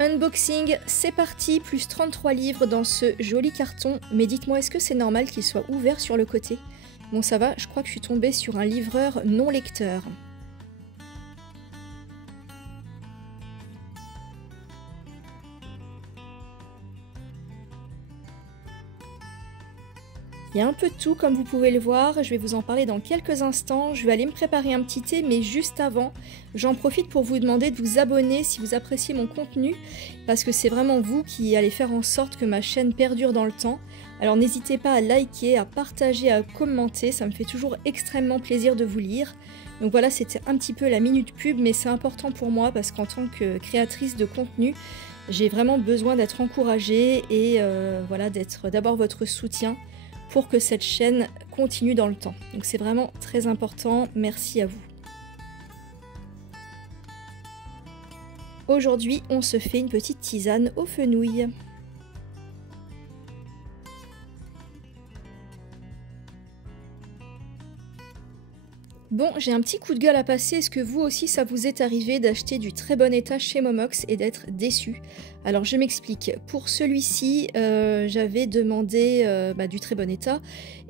Unboxing, c'est parti, plus 33 livres dans ce joli carton. Mais dites-moi, est-ce que c'est normal qu'il soit ouvert sur le côté? Bon, ça va, je crois que je suis tombée sur un livreur non lecteur. Il y a un peu de tout, comme vous pouvez le voir, je vais vous en parler dans quelques instants. Je vais aller me préparer un petit thé, mais juste avant, j'en profite pour vous demander de vous abonner si vous appréciez mon contenu, parce que c'est vraiment vous qui allez faire en sorte que ma chaîne perdure dans le temps. Alors n'hésitez pas à liker, à partager, à commenter, ça me fait toujours extrêmement plaisir de vous lire. Donc voilà, c'était un petit peu la minute pub, mais c'est important pour moi, parce qu'en tant que créatrice de contenu, j'ai vraiment besoin d'être encouragée et voilà, d'avoir votre soutien pour que cette chaîne continue dans le temps. Donc c'est vraiment très important, merci à vous. Aujourd'hui, on se fait une petite tisane aux fenouil. Bon, j'ai un petit coup de gueule à passer. Est-ce que vous aussi, ça vous est arrivé d'acheter du très bon état chez Momox et d'être déçu? Alors, je m'explique. Pour celui-ci, j'avais demandé du très bon état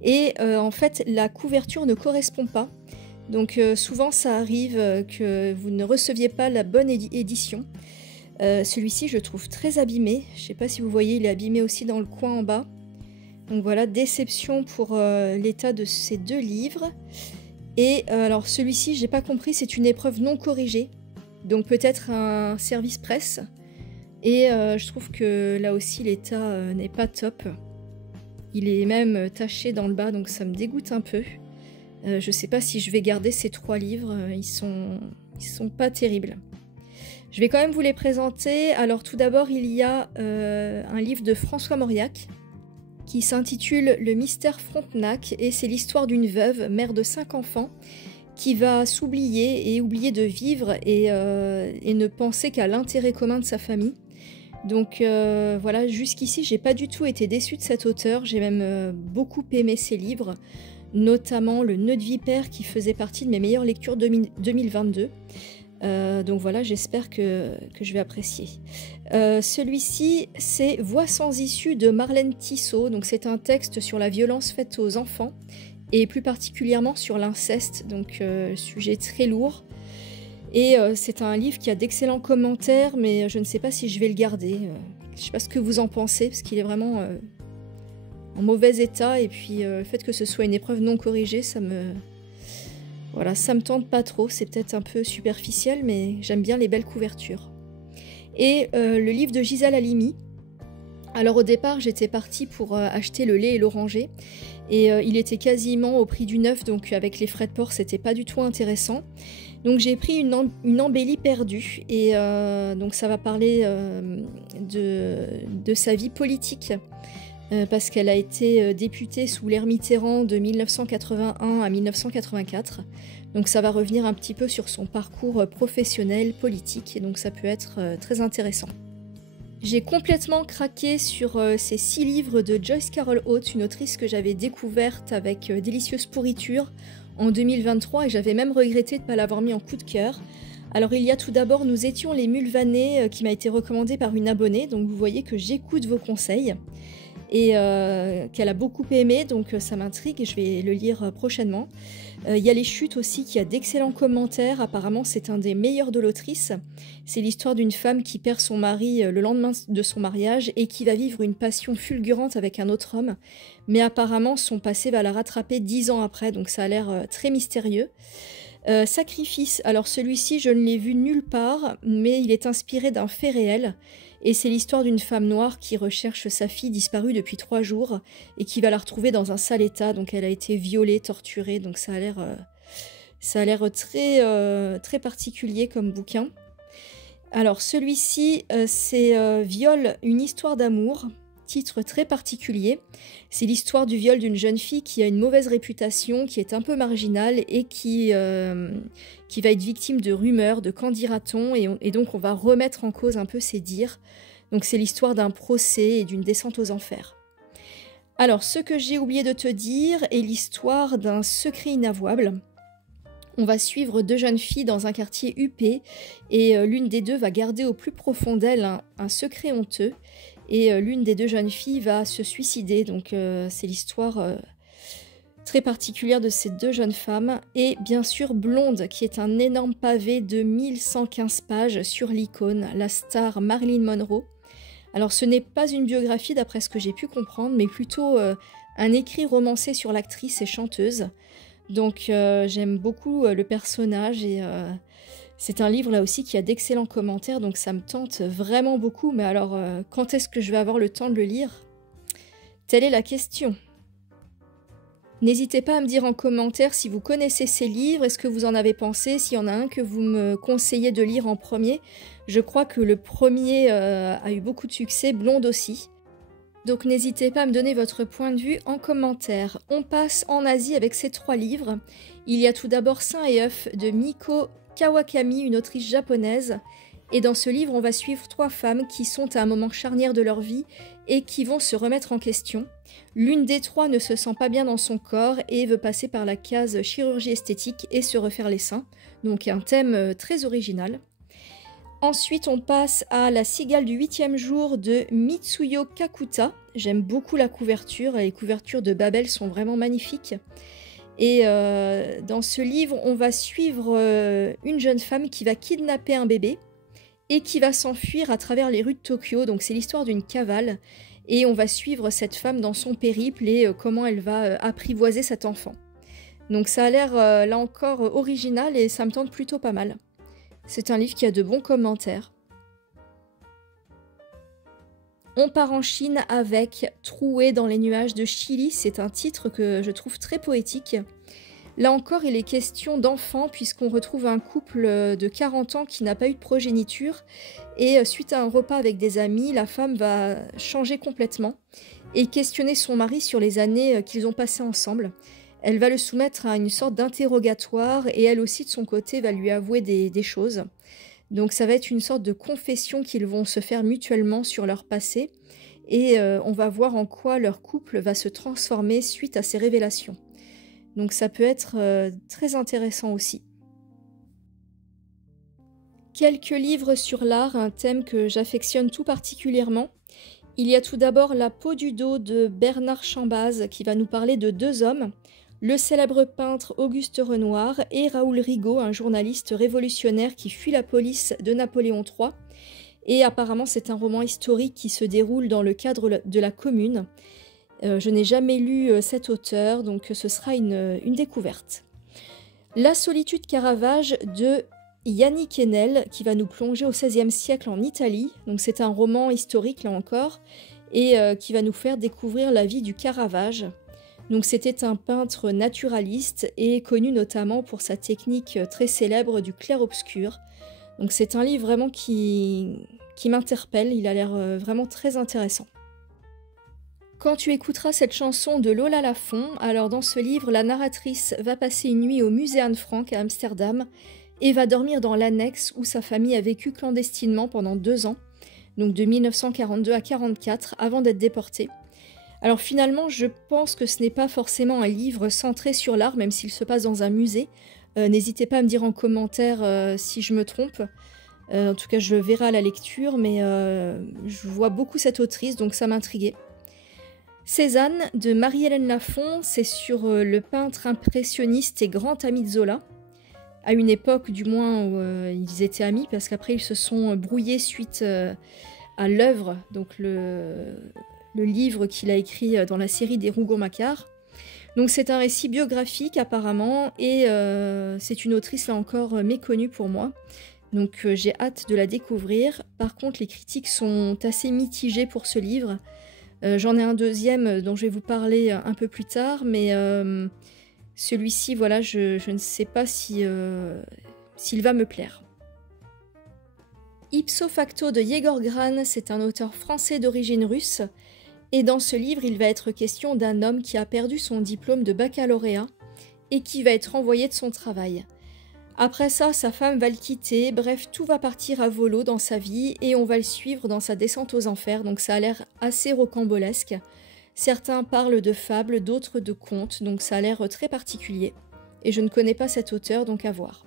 et en fait, la couverture ne correspond pas. Donc, souvent, ça arrive que vous ne receviez pas la bonne édition. Celui-ci, je le trouve très abîmé. Je ne sais pas si vous voyez, il est abîmé aussi dans le coin en bas. Donc voilà, déception pour l'état de ces deux livres. Et alors celui-ci, j'ai pas compris, c'est une épreuve non corrigée, donc peut-être un service presse. Et je trouve que là aussi l'état n'est pas top. Il est même taché dans le bas, donc ça me dégoûte un peu. Je sais pas si je vais garder ces 3 livres, ils sont pas terribles. Je vais quand même vous les présenter. Alors tout d'abord, il y a un livre de François Mauriac, qui s'intitule Le mystère Frontenac, et c'est l'histoire d'une veuve, mère de 5 enfants, qui va s'oublier et oublier de vivre et ne penser qu'à l'intérêt commun de sa famille. Donc voilà, jusqu'ici, j'ai pas du tout été déçue de cet auteur, j'ai même beaucoup aimé ses livres, notamment Le Nœud de Vipère qui faisait partie de mes meilleures lectures 2022. Donc voilà, j'espère que je vais apprécier. Celui-ci, c'est Voix sans issue de Marlène Tissot. Donc c'est un texte sur la violence faite aux enfants et plus particulièrement sur l'inceste. Donc sujet très lourd. Et c'est un livre qui a d'excellents commentaires, mais je ne sais pas si je vais le garder. Je ne sais pas ce que vous en pensez, parce qu'il est vraiment en mauvais état. Et puis le fait que ce soit une épreuve non corrigée, voilà, ça me tente pas trop, c'est peut-être un peu superficiel, mais j'aime bien les belles couvertures. Et le livre de Gisèle Halimi. Alors au départ, j'étais partie pour acheter Le Lait et l'Oranger, et il était quasiment au prix du neuf, donc avec les frais de port, c'était pas du tout intéressant. Donc j'ai pris une embellie perdue, et donc ça va parler de sa vie politique. Parce qu'elle a été députée sous l'ère Mitterrand de 1981 à 1984. Donc ça va revenir un petit peu sur son parcours professionnel, politique, et donc ça peut être très intéressant. J'ai complètement craqué sur ces 6 livres de Joyce Carol Oates, une autrice que j'avais découverte avec Délicieuse pourriture en 2023, et j'avais même regretté de ne pas l'avoir mis en coup de cœur. Alors il y a tout d'abord Nous étions les Mulvanais qui m'a été recommandé par une abonnée, donc vous voyez que j'écoute vos conseils. Et qu'elle a beaucoup aimé, donc ça m'intrigue et je vais le lire prochainement. Il y a Les Chutes aussi qui a d'excellents commentaires, apparemment c'est un des meilleurs de l'autrice. C'est l'histoire d'une femme qui perd son mari le lendemain de son mariage et qui va vivre une passion fulgurante avec un autre homme, mais apparemment son passé va la rattraper 10 ans après, donc ça a l'air très mystérieux. Sacrifice, alors celui-ci je ne l'ai vu nulle part, mais il est inspiré d'un fait réel. Et c'est l'histoire d'une femme noire qui recherche sa fille disparue depuis 3 jours et qui va la retrouver dans un sale état. Donc elle a été violée, torturée, donc ça a l'air très particulier comme bouquin. Alors celui-ci, c'est Viol, une histoire d'amour, titre très particulier. C'est l'histoire du viol d'une jeune fille qui a une mauvaise réputation, qui est un peu marginale et qui va être victime de rumeurs, de qu'en dira-t-on, et donc on va remettre en cause un peu ses dires. Donc c'est l'histoire d'un procès et d'une descente aux enfers. Alors ce que j'ai oublié de te dire est l'histoire d'un secret inavouable. On va suivre deux jeunes filles dans un quartier huppé et l'une des deux va garder au plus profond d'elle un secret honteux et l'une des deux jeunes filles va se suicider. Donc c'est l'histoire très particulière de ces deux jeunes femmes. Et bien sûr Blonde, qui est un énorme pavé de 1115 pages sur l'icône, la star Marilyn Monroe. Alors ce n'est pas une biographie d'après ce que j'ai pu comprendre, mais plutôt un écrit romancé sur l'actrice et chanteuse. Donc j'aime beaucoup le personnage et c'est un livre là aussi qui a d'excellents commentaires, donc ça me tente vraiment beaucoup. Mais alors quand est-ce que je vais avoir le temps de le lire? Telle est la question. N'hésitez pas à me dire en commentaire si vous connaissez ces livres, est-ce que vous en avez pensé, s'il y en a un que vous me conseillez de lire en premier. Je crois que le premier a eu beaucoup de succès, Blonde aussi. Donc n'hésitez pas à me donner votre point de vue en commentaire. On passe en Asie avec ces 3 livres. Il y a tout d'abord Saint et œuf de Miko Kawakami, une autrice japonaise. Et dans ce livre, on va suivre 3 femmes qui sont à un moment charnière de leur vie et qui vont se remettre en question. L'une des 3 ne se sent pas bien dans son corps et veut passer par la case chirurgie esthétique et se refaire les seins. Donc un thème très original. Ensuite, on passe à La cigale du 8e jour de Mitsuyo Kakuta. J'aime beaucoup la couverture, les couvertures de Babel sont vraiment magnifiques. Et dans ce livre, on va suivre une jeune femme qui va kidnapper un bébé et qui va s'enfuir à travers les rues de Tokyo. Donc c'est l'histoire d'une cavale et on va suivre cette femme dans son périple et comment elle va apprivoiser cet enfant. Donc ça a l'air là encore original et ça me tente plutôt pas mal. C'est un livre qui a de bons commentaires. On part en Chine avec Troué dans les nuages de Chili. C'est un titre que je trouve très poétique. Là encore, il est question d'enfants puisqu'on retrouve un couple de 40 ans qui n'a pas eu de progéniture. Et suite à un repas avec des amis, la femme va changer complètement et questionner son mari sur les années qu'ils ont passées ensemble. Elle va le soumettre à une sorte d'interrogatoire et elle aussi de son côté va lui avouer des choses. Donc ça va être une sorte de confession qu'ils vont se faire mutuellement sur leur passé et on va voir en quoi leur couple va se transformer suite à ces révélations. Donc ça peut être très intéressant aussi. Quelques livres sur l'art, un thème que j'affectionne tout particulièrement. Il y a tout d'abord La peau du dos de Bernard Chambaz qui va nous parler de 2 hommes, le célèbre peintre Auguste Renoir et Raoul Rigaud, un journaliste révolutionnaire qui fuit la police de Napoléon III. Et apparemment c'est un roman historique qui se déroule dans le cadre de la Commune. Je n'ai jamais lu cet auteur, donc ce sera une découverte. La solitude Caravage de Yannick Enel, qui va nous plonger au XVIe siècle en Italie. Donc c'est un roman historique là encore, et qui va nous faire découvrir la vie du Caravage. Donc c'était un peintre naturaliste et connu notamment pour sa technique très célèbre du clair-obscur. Donc c'est un livre vraiment qui m'interpelle, il a l'air vraiment très intéressant. Quand tu écouteras cette chanson de Lola Lafont, alors dans ce livre, la narratrice va passer une nuit au musée Anne Frank à Amsterdam et va dormir dans l'annexe où sa famille a vécu clandestinement pendant 2 ans, donc de 1942 à 1944, avant d'être déportée. Alors finalement, je pense que ce n'est pas forcément un livre centré sur l'art, même s'il se passe dans un musée. N'hésitez pas à me dire en commentaire si je me trompe. En tout cas, je verrai à la lecture, mais je vois beaucoup cette autrice, donc ça m'intriguait. Cézanne de Marie-Hélène Lafont, c'est sur le peintre impressionniste et grand ami de Zola, à une époque du moins où ils étaient amis, parce qu'après ils se sont brouillés suite à l'œuvre, donc le livre qu'il a écrit dans la série des Rougon-Macquart. Donc c'est un récit biographique apparemment, et c'est une autrice là encore méconnue pour moi, donc j'ai hâte de la découvrir. Par contre les critiques sont assez mitigées pour ce livre. J'en ai un deuxième dont je vais vous parler un peu plus tard, mais celui-ci, voilà, je ne sais pas s'il va me plaire. Ipso facto de Yegor Gran, c'est un auteur français d'origine russe, et dans ce livre, il va être question d'un homme qui a perdu son diplôme de baccalauréat et qui va être renvoyé de son travail. Après ça, sa femme va le quitter, bref, tout va partir à volo dans sa vie et on va le suivre dans sa descente aux enfers, donc ça a l'air assez rocambolesque. Certains parlent de fables, d'autres de contes, donc ça a l'air très particulier. et je ne connais pas cet auteur, donc à voir.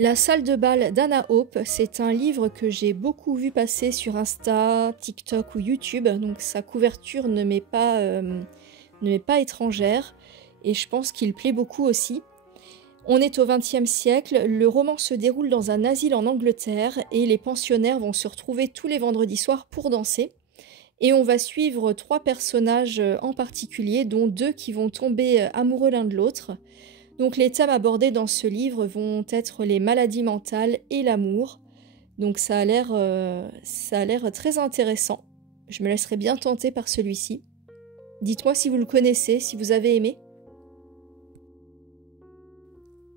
La salle de bal d'Anna Hope, c'est un livre que j'ai beaucoup vu passer sur Insta, TikTok ou YouTube, donc sa couverture ne m'est pas étrangère, et je pense qu'il plaît beaucoup aussi. On est au XXe siècle, le roman se déroule dans un asile en Angleterre, et les pensionnaires vont se retrouver tous les vendredis soirs pour danser. Et on va suivre 3 personnages en particulier, dont 2 qui vont tomber amoureux l'un de l'autre. Donc les thèmes abordés dans ce livre vont être les maladies mentales et l'amour. Donc ça a l'air très intéressant. Je me laisserai bien tenter par celui-ci. Dites-moi si vous le connaissez, si vous avez aimé.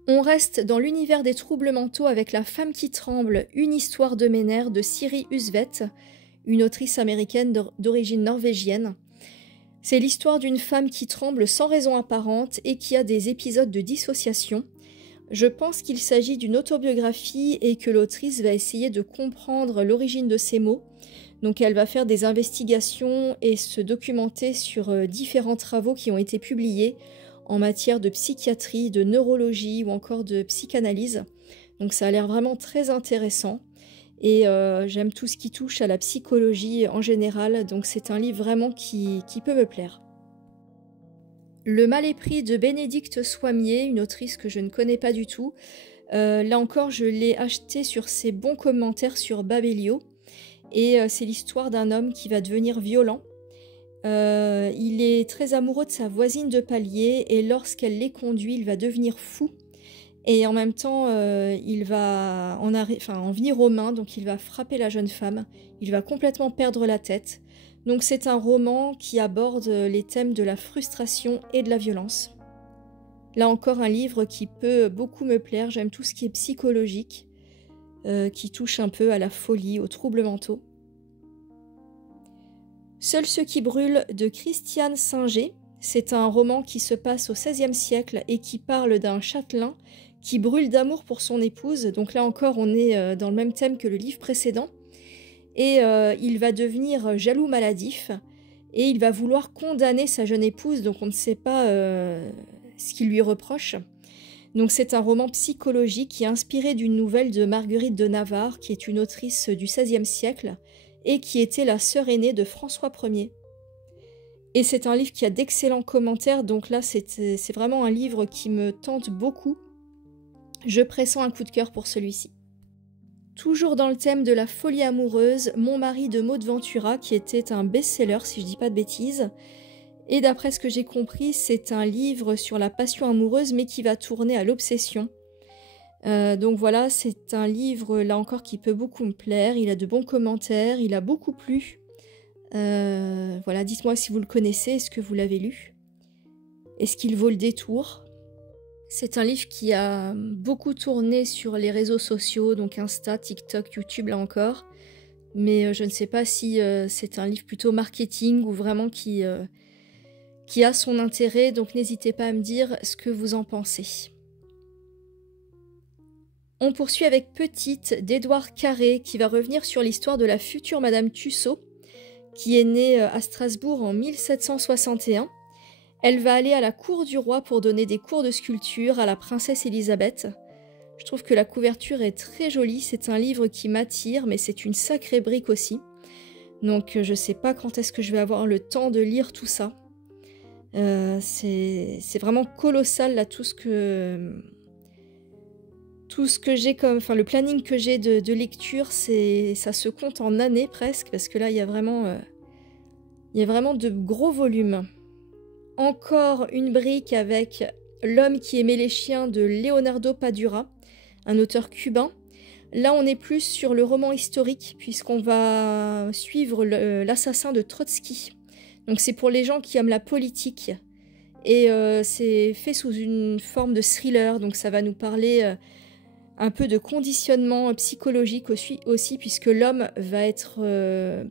On reste dans l'univers des troubles mentaux avec La femme qui tremble, une histoire de Ménère de Siri Husvet, une autrice américaine d'origine norvégienne. C'est l'histoire d'une femme qui tremble sans raison apparente et qui a des épisodes de dissociation. Je pense qu'il s'agit d'une autobiographie et que l'autrice va essayer de comprendre l'origine de ces mots. Donc elle va faire des investigations et se documenter sur différents travaux qui ont été publiés en matière de psychiatrie, de neurologie ou encore de psychanalyse. Donc ça a l'air vraiment très intéressant. Et j'aime tout ce qui touche à la psychologie en général, donc c'est un livre vraiment qui peut me plaire. Le mal épris de Bénédicte Soimier, une autrice que je ne connais pas du tout. Là encore, je l'ai acheté sur ses bons commentaires sur Babelio. Et c'est l'histoire d'un homme qui va devenir violent. Il est très amoureux de sa voisine de palier et lorsqu'elle les conduit, il va devenir fou. Et en même temps, il va en venir aux mains, donc il va frapper la jeune femme. Il va complètement perdre la tête. Donc c'est un roman qui aborde les thèmes de la frustration et de la violence. Là encore, un livre qui peut beaucoup me plaire. J'aime tout ce qui est psychologique, qui touche un peu à la folie, aux troubles mentaux. Seuls ceux qui brûlent de Christiane Singer. C'est un roman qui se passe au XVIe siècle et qui parle d'un châtelain qui brûle d'amour pour son épouse. Donc là encore, on est dans le même thème que le livre précédent. Et il va devenir jaloux maladif et il va vouloir condamner sa jeune épouse. Donc on ne sait pas ce qu'il lui reproche. Donc c'est un roman psychologique qui est inspiré d'une nouvelle de Marguerite de Navarre, qui est une autrice du XVIe siècle et qui était la sœur aînée de François Ier. Et c'est un livre qui a d'excellents commentaires, donc là c'est vraiment un livre qui me tente beaucoup. Je pressens un coup de cœur pour celui-ci. Toujours dans le thème de la folie amoureuse, Mon mari de Maud Ventura, qui était un best-seller si je dis pas de bêtises. Et d'après ce que j'ai compris, c'est un livre sur la passion amoureuse mais qui va tourner à l'obsession. Donc voilà, c'est un livre là encore qui peut beaucoup me plaire, il a de bons commentaires, il a beaucoup plu. Voilà, dites-moi si vous le connaissez, est-ce que vous l'avez lu? Est-ce qu'il vaut le détour? C'est un livre qui a beaucoup tourné sur les réseaux sociaux, donc Insta, TikTok, YouTube là encore. Mais je ne sais pas si c'est un livre plutôt marketing ou vraiment qui a son intérêt, donc n'hésitez pas à me dire ce que vous en pensez. On poursuit avec Petite d'Édouard Carré qui va revenir sur l'histoire de la future Madame Tussaud qui est née à Strasbourg en 1761. Elle va aller à la cour du roi pour donner des cours de sculpture à la princesse Élisabeth. Je trouve que la couverture est très jolie, c'est un livre qui m'attire, mais c'est une sacrée brique aussi. Donc je sais pas quand est-ce que je vais avoir le temps de lire tout ça. C'est vraiment colossal là, tout ce que j'ai comme, enfin le planning que j'ai de lecture, ça se compte en années presque, parce que là il y a vraiment de gros volumes. Encore une brique avec L'homme qui aimait les chiens de Leonardo Padura, un auteur cubain. Là on est plus sur le roman historique puisqu'on va suivre l'assassin de Trotsky. Donc c'est pour les gens qui aiment la politique et c'est fait sous une forme de thriller, donc ça va nous parler un peu de conditionnement psychologique aussi puisque l'homme va être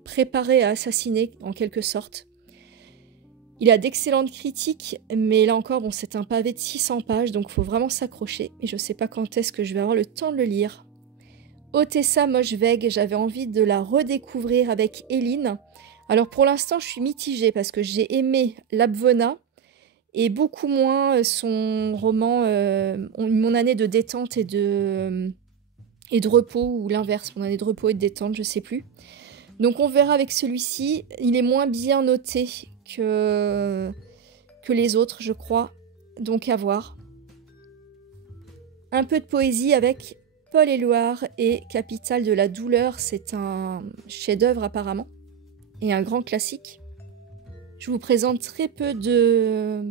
préparé à assassiner en quelque sorte. Il a d'excellentes critiques, mais là encore, bon, c'est un pavé de 600 pages, donc il faut vraiment s'accrocher. Et je ne sais pas quand est-ce que je vais avoir le temps de le lire. Otessa Moshfegh, j'avais envie de la redécouvrir avec Eline. Alors pour l'instant, je suis mitigée parce que j'ai aimé L'Abvona et beaucoup moins son roman Mon année de détente et de repos, ou l'inverse, Mon année de repos et de détente, je sais plus. Donc on verra avec celui-ci, il est moins bien noté que les autres, je crois, donc à voir. Un peu de poésie avec Paul Éluard et Capitale de la douleur, c'est un chef-d'œuvre apparemment, et un grand classique. Je vous présente très peu de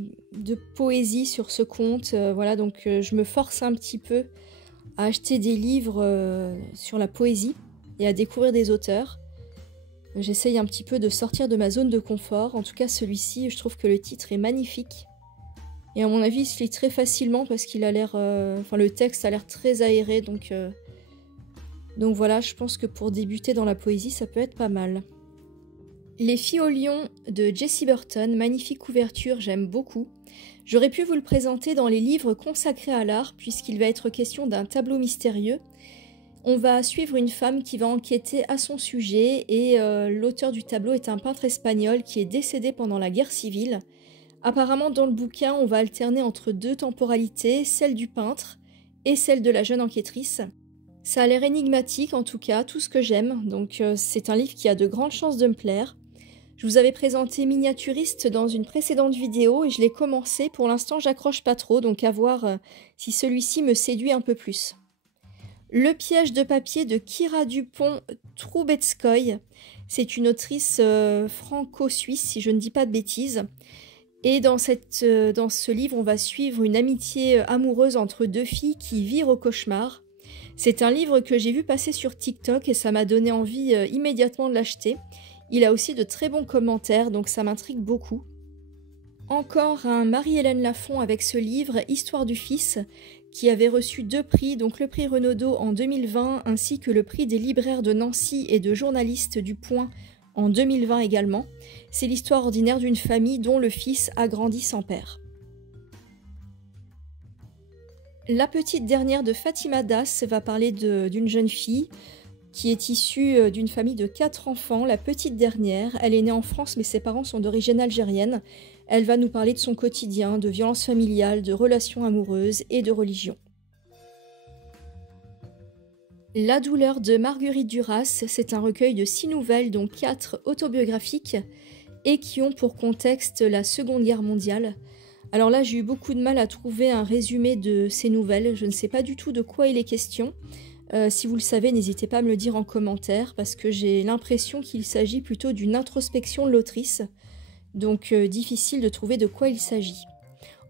poésie sur ce conte, voilà, donc je me force un petit peu à acheter des livres sur la poésie et à découvrir des auteurs. J'essaye un petit peu de sortir de ma zone de confort, en tout cas celui-ci, je trouve que le titre est magnifique. Et à mon avis, il se lit très facilement parce qu'il a l'air... Enfin, le texte a l'air très aéré, donc voilà, je pense que pour débuter dans la poésie, ça peut être pas mal. Les filles au lion de Jessie Burton, magnifique couverture, j'aime beaucoup. J'aurais pu vous le présenter dans les livres consacrés à l'art, puisqu'il va être question d'un tableau mystérieux. On va suivre une femme qui va enquêter à son sujet, et l'auteur du tableau est un peintre espagnol qui est décédé pendant la guerre civile. Apparemment, dans le bouquin, on va alterner entre deux temporalités, celle du peintre et celle de la jeune enquêtrice. Ça a l'air énigmatique en tout cas, tout ce que j'aime, donc c'est un livre qui a de grandes chances de me plaire. Je vous avais présenté Miniaturiste dans une précédente vidéo et je l'ai commencé. Pour l'instant, j'accroche pas trop, donc à voir si celui-ci me séduit un peu plus. Le piège de papier de Kira Dupont-Troubetskoy. C'est une autrice franco-suisse, si je ne dis pas de bêtises. Et dans ce livre, on va suivre une amitié amoureuse entre deux filles qui virent au cauchemar. C'est un livre que j'ai vu passer sur TikTok et ça m'a donné envie immédiatement de l'acheter. Il a aussi de très bons commentaires, donc ça m'intrigue beaucoup. Encore un Marie-Hélène Lafont avec ce livre, Histoire du fils, qui avait reçu 2 prix, donc le prix Renaudot en 2020, ainsi que le prix des libraires de Nancy et de journalistes du Point en 2020 également. C'est l'histoire ordinaire d'une famille dont le fils a grandi sans père. La petite dernière de Fatima Das va parler d'une jeune fille qui est issue d'une famille de 4 enfants, la petite dernière. Elle est née en France mais ses parents sont d'origine algérienne. Elle va nous parler de son quotidien, de violences familiales, de relations amoureuses et de religion. La douleur de Marguerite Duras, c'est un recueil de 6 nouvelles, dont 4 autobiographiques, et qui ont pour contexte la Seconde Guerre mondiale. Alors là, j'ai eu beaucoup de mal à trouver un résumé de ces nouvelles, je ne sais pas du tout de quoi il est question. Si vous le savez, n'hésitez pas à me le dire en commentaire, parce que j'ai l'impression qu'il s'agit plutôt d'une introspection de l'autrice, donc difficile de trouver de quoi il s'agit.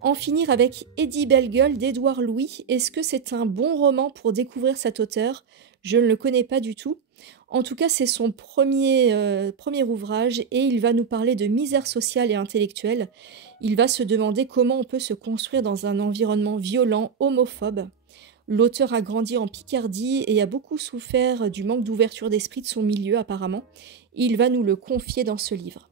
En finir avec Eddie Bellegueule d'Édouard Louis. Est-ce que c'est un bon roman pour découvrir cet auteur? Je ne le connais pas du tout. En tout cas, c'est son premier ouvrage et il va nous parler de misère sociale et intellectuelle. Il va se demander comment on peut se construire dans un environnement violent, homophobe. L'auteur a grandi en Picardie et a beaucoup souffert du manque d'ouverture d'esprit de son milieu apparemment. Il va nous le confier dans ce livre.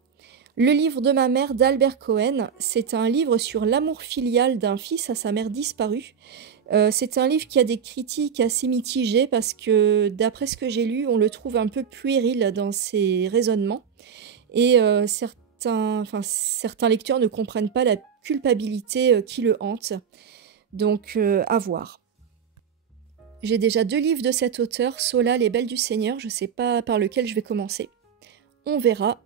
Le livre de ma mère d'Albert Cohen, c'est un livre sur l'amour filial d'un fils à sa mère disparue. C'est un livre qui a des critiques assez mitigées parce que, d'après ce que j'ai lu, on le trouve un peu puéril dans ses raisonnements. Et certains lecteurs ne comprennent pas la culpabilité qui le hante. Donc, à voir. J'ai déjà 2 livres de cet auteur, Sola, Les Belles du Seigneur. Je ne sais pas par lequel je vais commencer. On verra.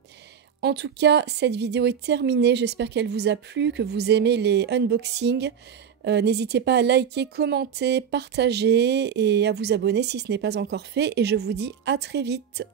En tout cas, cette vidéo est terminée. J'espère qu'elle vous a plu, que vous aimez les unboxings. N'hésitez pas à liker, commenter, partager et à vous abonner si ce n'est pas encore fait. Et je vous dis à très vite.